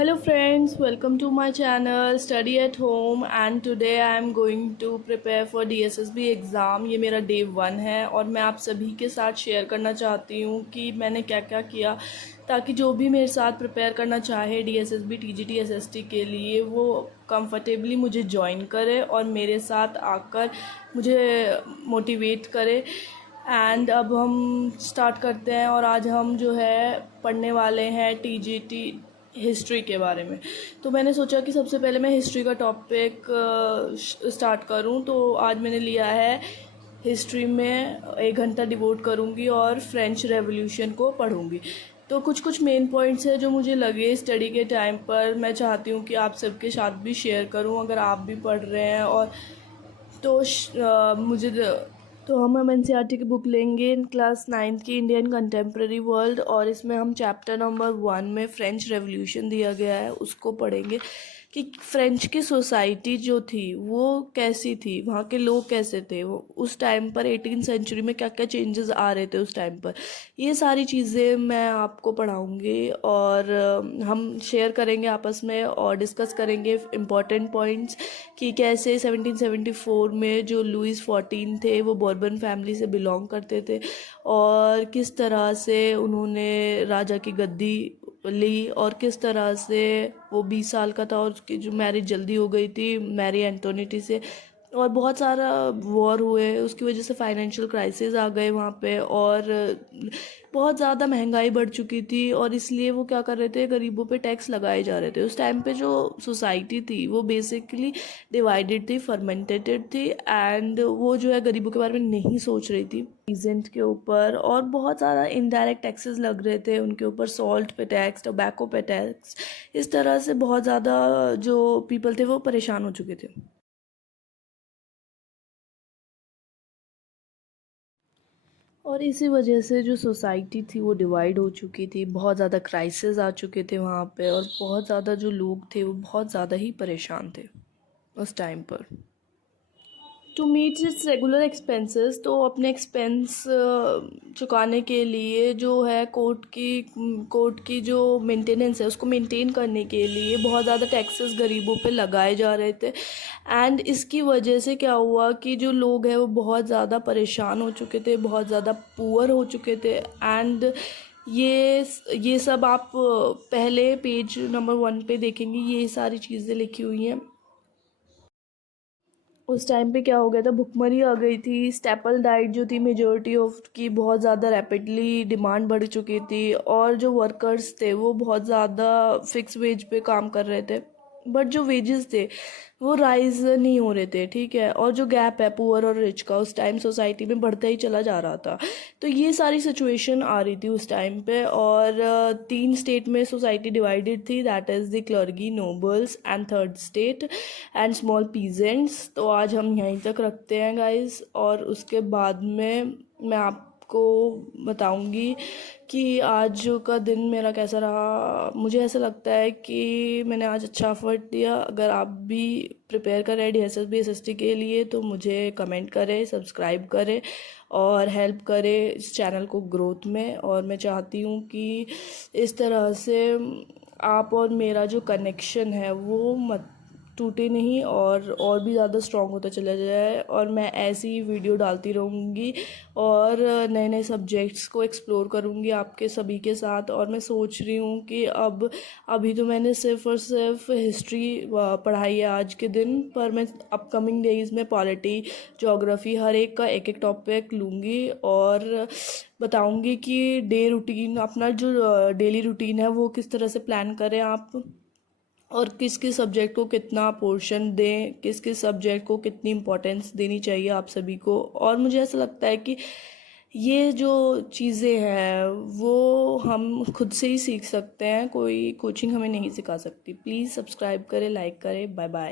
Hello friends, welcome to my channel Study at Home and today I am going to prepare for DSSB exam. ये मेरा day 1 है और मैं आप सभी के साथ शेयर करना चाहती हूँ कि मैंने क्या क्या किया ताकि जो भी मेरे साथ प्रिपेयर करना चाहे DSSB TGT SST के लिए वो कंफर्टेबली मुझे ज्वाइन करे और मेरे साथ आकर मुझे मोटिवेट करे। एंड अब हम स्टार्ट करते हैं और आज हम जो है पढ़ने वाले हैं TGT हिस्ट्री के बारे में। तो मैंने सोचा कि सबसे पहले मैं हिस्ट्री का टॉपिक स्टार्ट करूं, तो आज मैंने लिया है हिस्ट्री में 1 घंटा डिवोट करूंगी और फ्रेंच रेवोल्यूशन को पढ़ूंगी। तो कुछ मेन पॉइंट्स है जो मुझे लगे स्टडी के टाइम पर, मैं चाहती हूँ कि आप सबके साथ भी शेयर करूँ अगर आप भी पढ़ रहे हैं। और तो हम NCERT की बुक लेंगे क्लास 9 की इंडियन कंटेम्प्रेरी वर्ल्ड और इसमें हम चैप्टर नंबर 1 में फ्रेंच रेवोल्यूशन दिया गया है उसको पढ़ेंगे कि फ्रेंच की सोसाइटी जो थी वो कैसी थी, वहाँ के लोग कैसे थे, वो उस टाइम पर 18वीं सेंचुरी में क्या क्या चेंजेस आ रहे थे उस टाइम पर। ये सारी चीज़ें मैं आपको पढ़ाऊँगी और हम शेयर करेंगे आपस में और डिस्कस करेंगे इम्पॉर्टेंट पॉइंट्स कि कैसे 1774 में जो लुइस 14 थे वो बॉर्बन फैमिली से बिलोंग करते थे और किस तरह से उन्होंने राजा की गद्दी ली और किस तरह से वो 20 साल का था और उसकी जो मैरिज जल्दी हो गई थी मैरी एंटोनिटी से, और बहुत सारा वॉर हुए उसकी वजह से फाइनेंशियल क्राइसिस आ गए वहाँ पे और बहुत ज़्यादा महंगाई बढ़ चुकी थी और इसलिए वो क्या कर रहे थे, गरीबों पे टैक्स लगाए जा रहे थे। उस टाइम पे जो सोसाइटी थी वो बेसिकली डिवाइडेड थी, फर्मेंटेटेड थी एंड वो जो है गरीबों के बारे में नहीं सोच रही थी पीजेंट के ऊपर, और बहुत सारा इनडायरेक्ट टैक्सेस लग रहे थे उनके ऊपर, सॉल्ट पे टैक्स, टोबैको पे टैक्स, इस तरह से बहुत ज़्यादा जो पीपल थे वो परेशान हो चुके थे। और इसी वजह से जो सोसाइटी थी वो डिवाइड हो चुकी थी, बहुत ज़्यादा क्राइसिस आ चुके थे वहाँ पे और बहुत ज़्यादा जो लोग थे वो बहुत ज़्यादा ही परेशान थे उस टाइम पर। To meet its regular expenses, तो अपने एक्सपेंस चुकाने के लिए जो है कोर्ट की जो मेंटेनेंस है उसको मेंटेन करने के लिए बहुत ज़्यादा टैक्सेस गरीबों पे लगाए जा रहे थे। एंड इसकी वजह से क्या हुआ कि जो लोग हैं वो बहुत ज़्यादा परेशान हो चुके थे, बहुत ज़्यादा पुअर हो चुके थे। एंड ये सब आप पहले पेज नंबर 1 पे देखेंगे, ये सारी चीज़ें लिखी हुई हैं। उस टाइम पे क्या हो गया था, भुखमरी आ गई थी, स्टेपल डाइट जो थी मेजॉरिटी ऑफ की बहुत ज़्यादा रैपिडली डिमांड बढ़ चुकी थी और जो वर्कर्स थे वो बहुत ज़्यादा फिक्स वेज पे काम कर रहे थे, बट जो वेजेस थे वो राइज नहीं हो रहे थे, ठीक है। और जो गैप है पुअर और रिच का उस टाइम सोसाइटी में बढ़ता ही चला जा रहा था। तो ये सारी सिचुएशन आ रही थी उस टाइम पे और 3 स्टेट में सोसाइटी डिवाइडेड थी, that is the clergy, nobles and third state and small peasants. तो आज हम यहीं तक रखते हैं गाइस और उसके बाद में मैं आपको बताऊंगी कि आज का दिन मेरा कैसा रहा। मुझे ऐसा लगता है कि मैंने आज अच्छा एफर्ट दिया। अगर आप भी प्रिपेयर कर रहे हैं DSSB SST के लिए तो मुझे कमेंट करें, सब्सक्राइब करें और हेल्प करें इस चैनल को ग्रोथ में। और मैं चाहती हूँ कि इस तरह से आप और मेरा जो कनेक्शन है वो मत टूटे नहीं और भी ज़्यादा स्ट्रॉन्ग होता चला जाए। और मैं ऐसी ही वीडियो डालती रहूँगी और नए नए सब्जेक्ट्स को एक्सप्लोर करूँगी आपके सभी के साथ। और मैं सोच रही हूँ कि अभी तो मैंने सिर्फ और सिर्फ हिस्ट्री पढ़ाई है आज के दिन, पर मैं अपकमिंग डेज़ में पॉलिटी, ज्योग्राफी, हर एक का एक एक टॉपिक लूँगी और बताऊँगी कि डे रूटीन, अपना जो डेली रूटीन है वो किस तरह से प्लान करें आप, और किस किस सब्जेक्ट को कितना पोर्शन दें, किस किस सब्जेक्ट को कितनी इम्पोर्टेंस देनी चाहिए आप सभी को। और मुझे ऐसा लगता है कि ये जो चीज़ें हैं वो हम खुद से ही सीख सकते हैं, कोई कोचिंग हमें नहीं सिखा सकती। प्लीज़ सब्सक्राइब करें, लाइक करें। Bye bye.